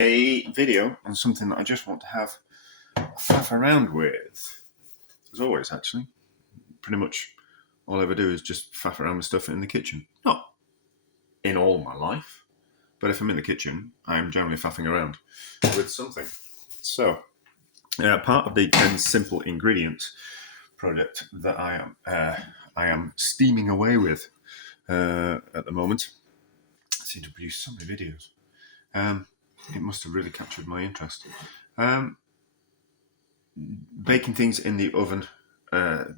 A video on something that I just want to have a faff around with. As always, actually. Pretty much all I ever do is just faff around with stuff in the kitchen. Not in all my life, but if I'm in the kitchen, I'm generally faffing around with something. So, part of the 10 simple ingredients project that I am steaming away with at the moment. I seem to produce so many videos. It must have really captured my interest. Baking things in the oven.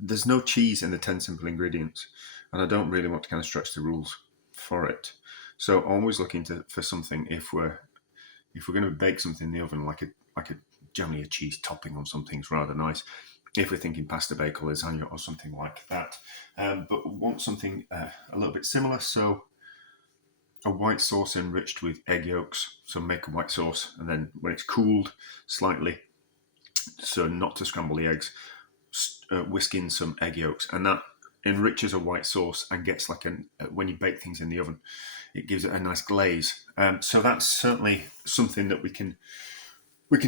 There's no cheese in the 10 simple ingredients, and I don't really want to kind of stretch the rules for it. So always looking for something if we're going to bake something in the oven, like a generally a cheese topping on something's rather nice. If we're thinking pasta bake or lasagna or something like that, but want something a little bit similar. So a white sauce enriched with egg yolks. So make a white sauce, and then when it's cooled slightly, so not to scramble the eggs, whisk in some egg yolks, and that enriches a white sauce and gets like when you bake things in the oven, it gives it a nice glaze. So that's certainly something that we can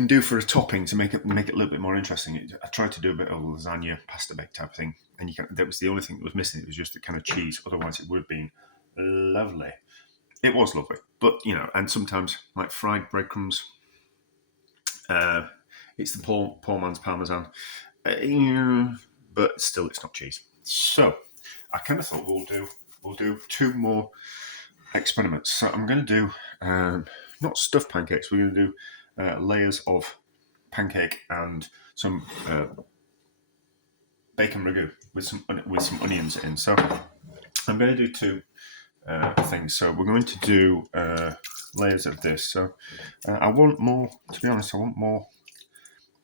do for a topping to make it a little bit more interesting. I tried to do a bit of lasagna, pasta bake type of thing, and that was the only thing that was missing. It was just the kind of cheese. Otherwise, it would have been lovely. It was lovely, but and sometimes like fried breadcrumbs. It's the poor man's parmesan, but still, it's not cheese. So I kind of thought we'll do two more experiments. So I'm going to do not stuffed pancakes. We're going to do layers of pancake and some bacon ragu with some onions in. So I'm going to do two things. So we're going to do layers of this. So I want more. To be honest, I want more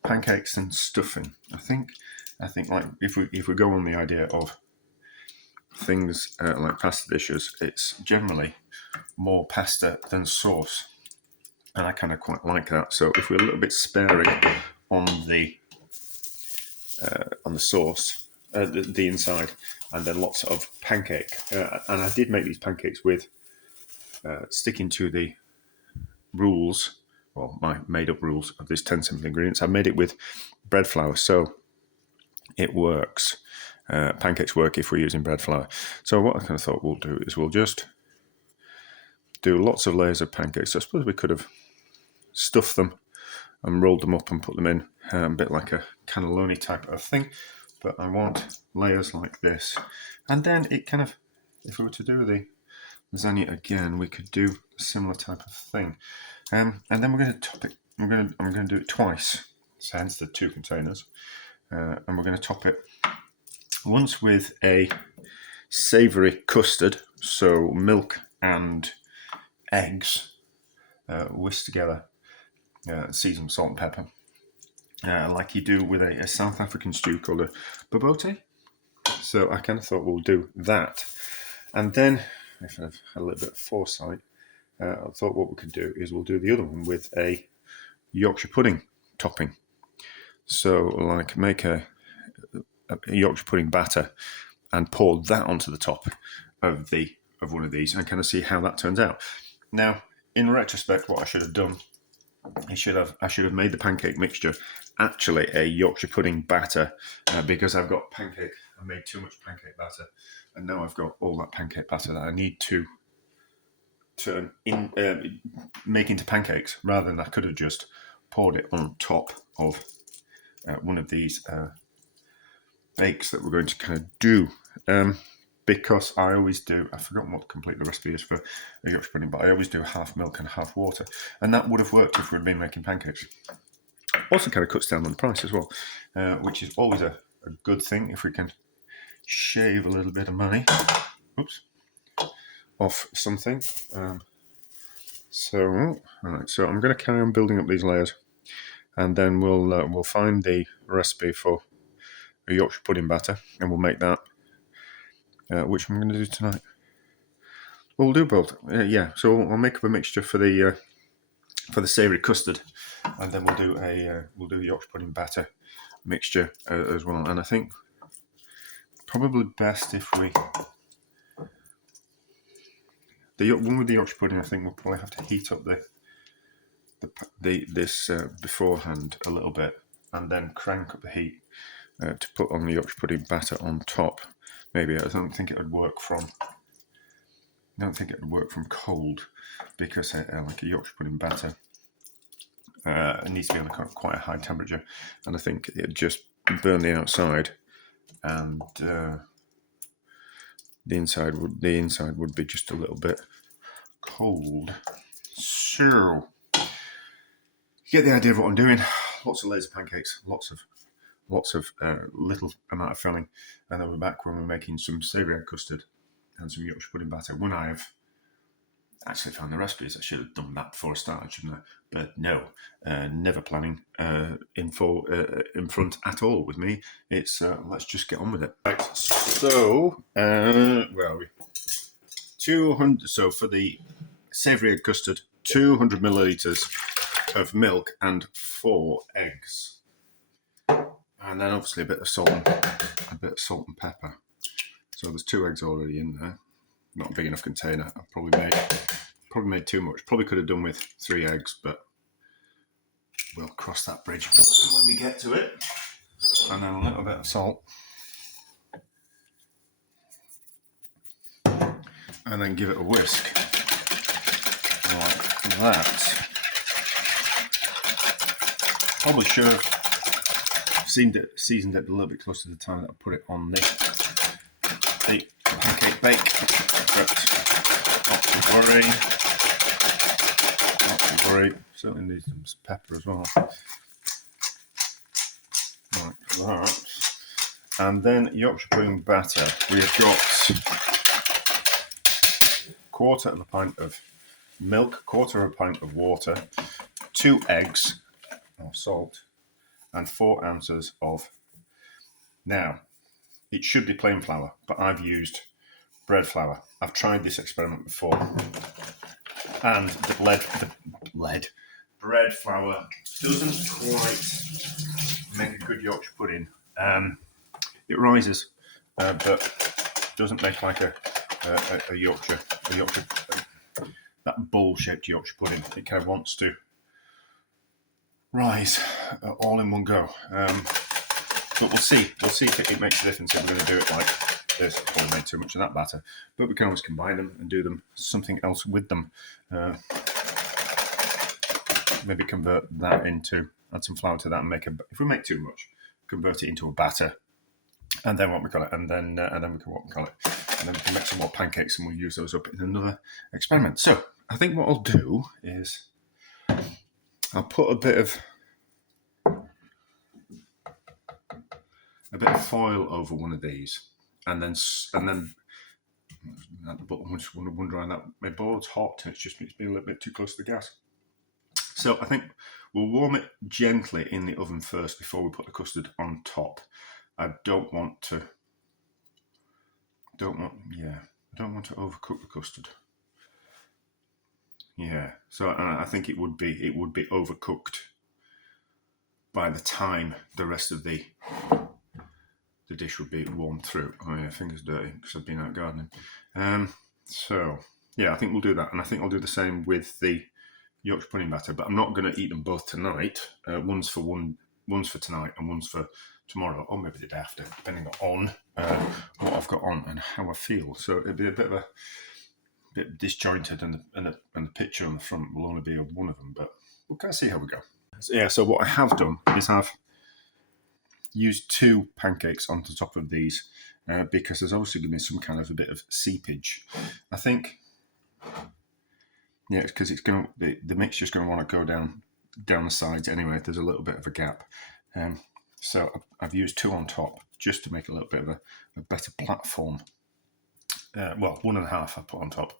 pancakes than stuffing. I think like if we go on the idea of things like pasta dishes, it's generally more pasta than sauce, and I kind of quite like that. So if we're a little bit sparing on the sauce, the inside, and then lots of pancake, and I did make these pancakes with sticking to the rules. Well, my made-up rules of this 10 simple ingredients. I made it with bread flour, so it works. Pancakes work if we're using bread flour. So what I kind of thought we'll do is we'll just do lots of layers of pancakes. So I suppose we could have stuffed them and rolled them up and put them in, a bit like a cannelloni type of thing. But I want layers like this. And then it kind of, if we were to do the lasagna again, we could do a similar type of thing. And then we're going to top it. I'm going to do it twice, so hence the two containers. And we're going to top it once with a savoury custard, so milk and eggs whisked together, seasoned with salt and pepper, like you do with a South African stew called a bobote. So I kind of thought we'll do that. And then, if I've had a little bit of foresight, I thought what we could do is we'll do the other one with a Yorkshire pudding topping. So like make a Yorkshire pudding batter and pour that onto the top of one of these and kind of see how that turns out. Now, in retrospect, what I should have done, I should have made the pancake mixture actually a Yorkshire pudding batter, because I've got pancake. I made too much pancake batter, and now I've got all that pancake batter that I need to make into pancakes, rather than I could have just poured it on top of one of these bakes that we're going to kind of do. Because I always do, I've forgotten what complete the recipe is for a Yorkshire pudding, but I always do half milk and half water, and that would have worked if we'd been making pancakes. Also kind of cuts down on the price as well, which is always a good thing if we can shave a little bit of money off something. So I'm going to carry on building up these layers, and then we'll find the recipe for a Yorkshire pudding batter, and we'll make that, which I'm going to do tonight. Well, we'll do both. So I'll make up a mixture for the savoury custard, and then we'll do a Yorkshire pudding batter mixture as well. And I think probably best if the one with the Yorkshire pudding, I think we'll probably have to heat up this beforehand a little bit, and then crank up the heat to put on the Yorkshire pudding batter on top. Maybe I don't think it would work from. I don't think it would work from cold, because like a Yorkshire pudding batter, it needs to be on quite a high temperature, and I think it'd just burn the outside, and the inside would be just a little bit cold. So you get the idea of what I'm doing. Lots of layers of pancakes, lots of little amount of filling, and then we're back when we're making some savoury egg custard and some Yorkshire pudding batter. When I've actually found the recipes, I should have done that before I started, shouldn't I? But no, never planning in front at all with me. It's let's just get on with it. Right, so where are we? 200. So for the savoury egg custard, 200 millilitres of milk and 4 eggs. And then obviously a bit of salt and pepper. So there's 2 eggs already in there. Not a big enough container. I probably made too much. Probably could have done with 3 eggs, but we'll cross that bridge when we get to it. And then a little bit of salt. And then give it a whisk. Like that. Probably should have seasoned it a little bit closer to the time that I put it on the pancake bake, but not to worry. Certainly needs some pepper as well. Like that. And then Yorkshire pudding batter. We have got 1/4 pint of milk, 1/4 pint of water, 2 eggs of salt, and 4 ounces of. Now, it should be plain flour, but I've used bread flour. I've tried this experiment before, and the bread flour doesn't quite make a good Yorkshire pudding. It rises, but doesn't make like a Yorkshire that bowl-shaped Yorkshire pudding. It kind of wants to rise all in one go. But we'll see. We'll see if it makes a difference if we're going to do it like this. Probably made too much of that batter, but we can always combine them and do them something else with them. Maybe convert that into, add some flour to that and if we make too much, convert it into a batter, and then what we call it, and then we can make some more pancakes, and we'll use those up in another experiment. So I think what I'll do is I'll put a bit of foil over one of these, and then at the bottom, I'm just wondering that my board's hot. It's been a little bit too close to the gas. So I think we'll warm it gently in the oven first before we put the custard on top. I don't want to overcook the custard. Yeah, so I think it would be overcooked by the time the rest of the dish would be warmed through. Oh yeah, fingers dirty because I've been out gardening. So yeah, I think we'll do that, and I think I'll do the same with the Yorkshire pudding batter. But I'm not going to eat them both tonight. One's for tonight, and one's for tomorrow, or maybe the day after, depending on what I've got on and how I feel. So it'll be a bit disjointed, and the picture on the front will only be of one of them. But we'll kind of see how we go. So, yeah. So what I have done is I've used 2 pancakes on the top of these because there's obviously going to be some kind of a bit of seepage. I think, yeah, it's because the mixture's going to want to go down the sides anyway. There's a little bit of a gap, so I've used 2 on top just to make a little bit of a better platform. 1.5 I put on top,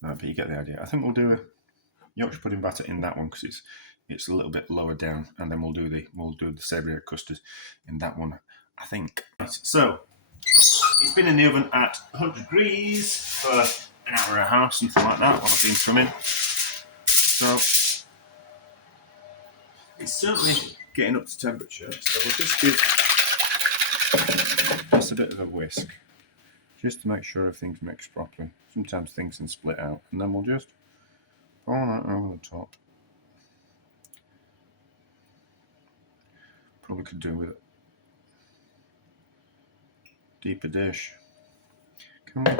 but you get the idea. I think we'll do a Yorkshire pudding batter in that one because it's a little bit lower down, and then we'll do the savoury egg custard in that one, I think. So it's been in the oven at 100 degrees for an hour and a half, something like that, while I've been trimming. So it's certainly getting up to temperature. So we'll just give just a bit of a whisk, just to make sure everything's mixed properly. Sometimes things can split out, and then we'll just pour that over the top. Probably could do with a deeper dish. Can we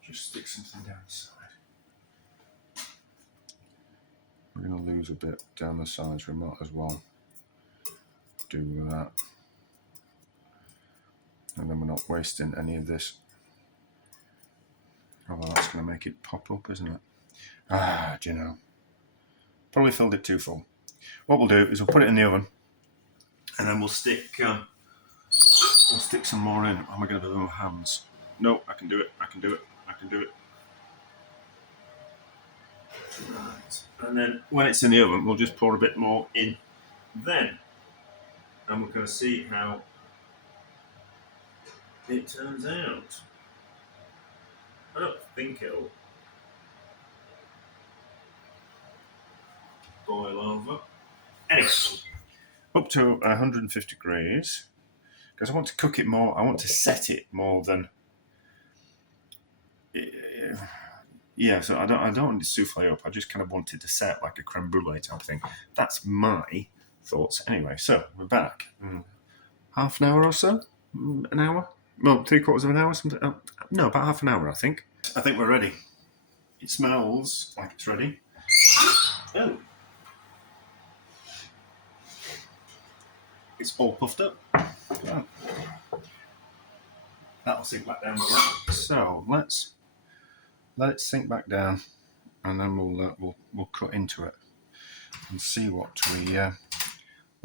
just stick something down the side? We're going to lose a bit down the sides. We might as well do that. And then we're not wasting any of this. Although that's going to make it pop up, isn't it? Do you know? Probably filled it too full. What we'll do is we'll put it in the oven, and then we'll stick some more in. Oh, am I going to have little hands? No, I can do it. I can do it. I can do it. Right. And then when it's in the oven, we'll just pour a bit more in then. And we're going to see how it turns out. I don't think it'll boil over. Anyway, up to 150 degrees, because I want to cook it more. I want to set it more than. Yeah, so I don't want to souffle up. I just kind of wanted to set like a creme brulee type thing. That's my thoughts. Anyway, so we're back. Half an hour or so? An hour? Well, 3/4 of an hour? Something? No, about half an hour, I think. I think we're ready. It smells like it's ready. Oh. It's all puffed up. Oh. That'll sink back down like that. So let's let it sink back down, and then we'll cut into it and see what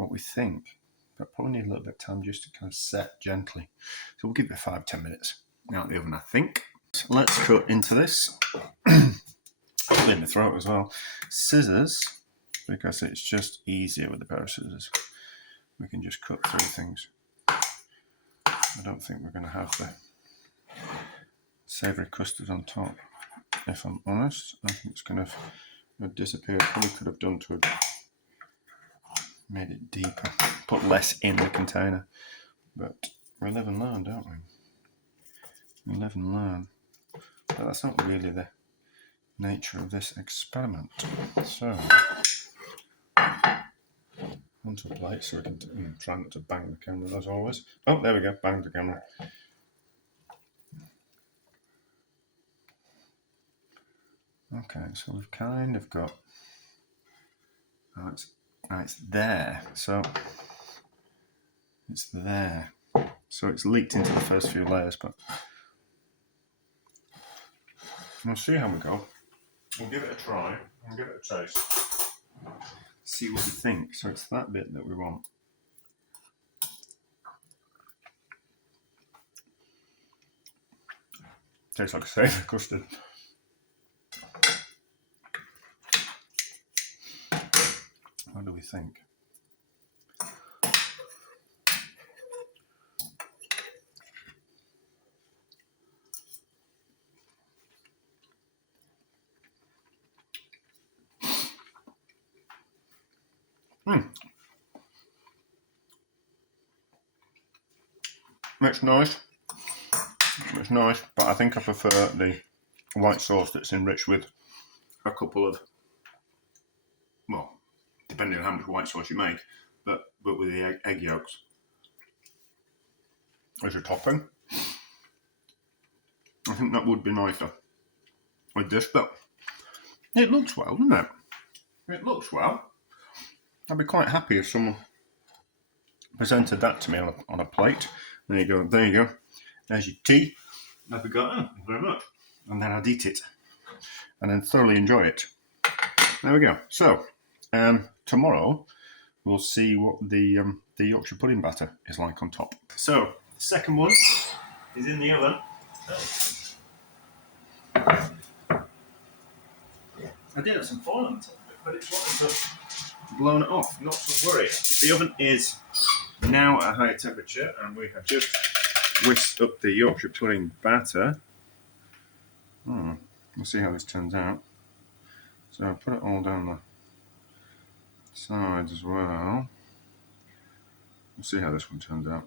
we think. But probably need a little bit of time just to kind of set gently. So we'll give it 5-10 minutes out of the oven, I think. So let's cut into this. Clear my throat as well. Scissors, because it's just easier with a pair of scissors. We can just cut through things. I don't think we're going to have the savoury custard on top. If I'm honest, I think it's going to disappear. Probably could have done to have made it deeper, put less in the container. But we live and learn, don't we? We live and learn. But that's not really the nature of this experiment. So, onto a plate so we can try not to bang the camera as always. Oh, there we go, banged the camera. Okay, so we've kind of got. It's there. So it's there. So it's leaked into the first few layers, but we'll see how we go. We'll give it a try and give it a taste. See what we think. So it's that bit that we want. Tastes like a savoury custard. What do we think? It's nice. It's nice, but I think I prefer the white sauce that's enriched with a couple of, well, depending on how much white sauce you make, but with the egg yolks as a topping. I think that would be nicer with this, but it looks well, doesn't it? It looks well. I'd be quite happy if someone presented that to me on a plate. There you go, there you go. There's your tea. I'd be going, oh, thank you very much. And then I'd eat it and then thoroughly enjoy it. There we go. So, tomorrow we'll see what the Yorkshire pudding batter is like on top. So, the second one is in the oven. I did have some foil on top of it, but it's wanting to blown it off. Not to worry. The oven is now at a higher temperature, and we have just whisked up the Yorkshire pudding batter. We'll see how this turns out. So I'll put it all down the sides as well. We'll see how this one turns out.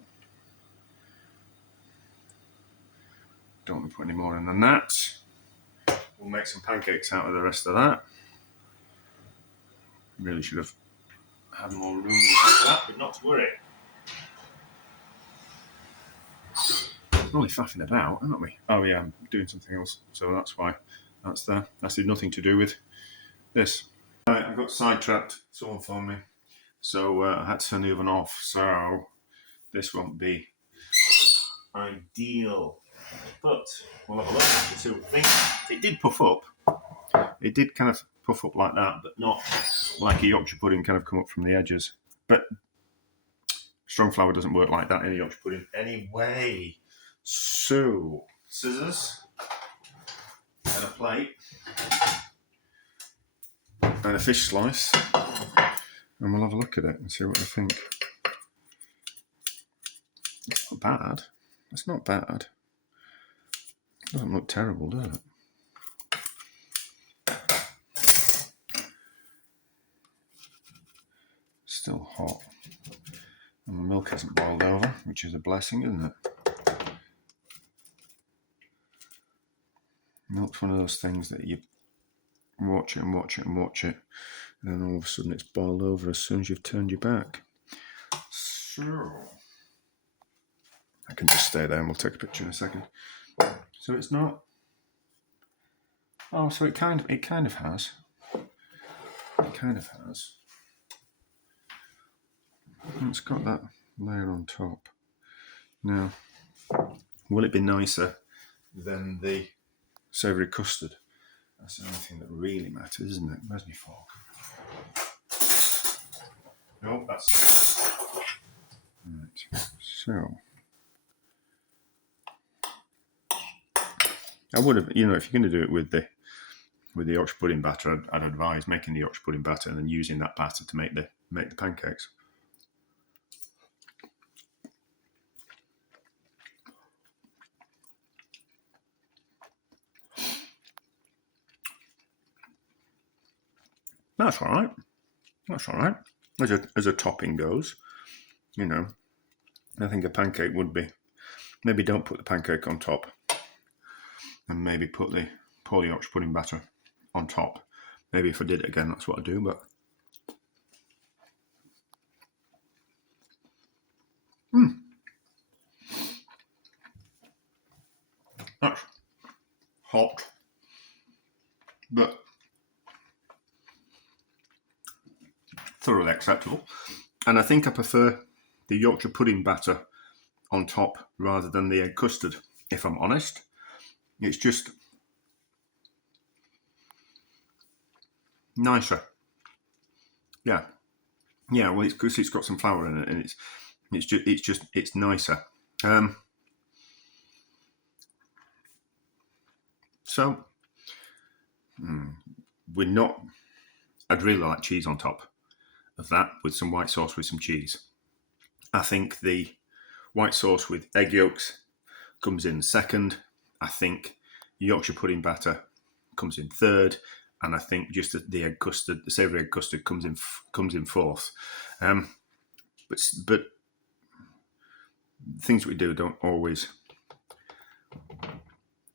Don't want to put any more in than that. We'll make some pancakes out of the rest of that. Really should have have more room for that, but not to worry. We're only faffing about, aren't we? Oh yeah, I'm doing something else, so that's why that's there. That's nothing to do with this. Right, I got sidetracked. Someone phoned me, so I had to turn the oven off. So this won't be ideal, but we'll have a look and see what we think. It did puff up. It did kind of puff up like that, but not like a Yorkshire pudding kind of come up from the edges. But strong flour doesn't work like that in a Yorkshire pudding anyway. So, scissors and a plate and a fish slice, and we'll have a look at it and see what we think. It's not bad. It's not bad. It doesn't look terrible, does it? Still hot. And the milk hasn't boiled over, which is a blessing, isn't it? Milk's one of those things that you watch it and watch it and watch it, and then all of a sudden it's boiled over as soon as you've turned your back. So I can just stay there and we'll take a picture in a second. So it's not. Oh, so it kind of has. It kind of has. It's got that layer on top. Now, will it be nicer than the savoury custard? That's the only thing that really matters, isn't it? Where's my fork? No, that's right. So I would have, if you're going to do it with the Yorkshire pudding batter, I'd advise making the Yorkshire pudding batter and then using that batter to make the pancakes. That's all right. That's all right. As a topping goes, I think a pancake would be. Maybe don't put the pancake on top, and maybe pour the Yorkshire pudding batter on top. Maybe if I did it again, that's what I'd do. But that's hot, but thoroughly acceptable. And I think I prefer the Yorkshire pudding batter on top rather than the egg custard, if I'm honest. It's just nicer. Yeah. Well, it's because it's got some flour in it, and it's nicer. So we're not. I'd really like cheese on top of that with some white sauce with some cheese. I think the white sauce with egg yolks comes in second. I think Yorkshire pudding batter comes in third, and I think just the egg custard, the savoury egg custard, comes in fourth. But things we do don't always.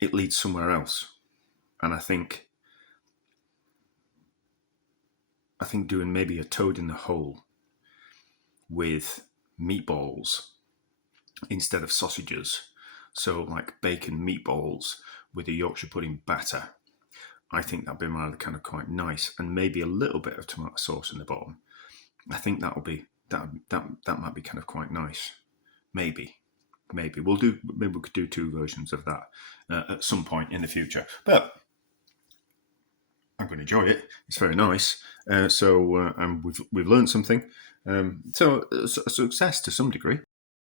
It leads somewhere else, and I think doing maybe a toad in the hole with meatballs instead of sausages. So like bacon meatballs with a Yorkshire pudding batter. I think that'd be rather kind of quite nice, and maybe a little bit of tomato sauce in the bottom. I think that might be kind of quite nice. Maybe we could do two versions of that at some point in the future. But I'm going to enjoy it. It's very nice. And we've learned something. So a success to some degree.